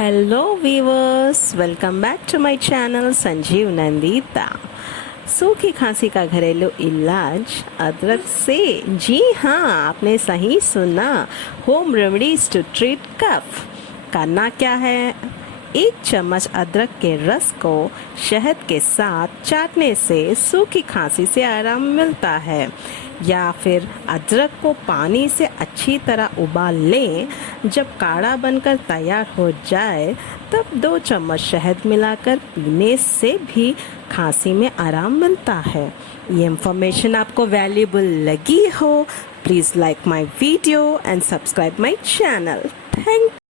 Hello viewers, welcome back to my channel Sanjeev Nandita. सूखी खांसी का घरेलू इलाज अदरक से। जी हाँ, आपने सही सुना। होम रेमेडीज टू ट्रीट कफ। करना क्या है? 1 चम्मच अदरक के रस को शहद के साथ चाटने से सूखी खांसी से आराम मिलता है। या फिर अदरक को पानी से अच्छी तरह उबाल लें। जब काढ़ा बनकर तैयार हो जाए तब 2 चम्मच शहद मिलाकर पीने से भी खांसी में आराम मिलता है। ये इंफॉर्मेशन आपको वैल्यूएबल लगी हो, please like my video and subscribe my channel. Thank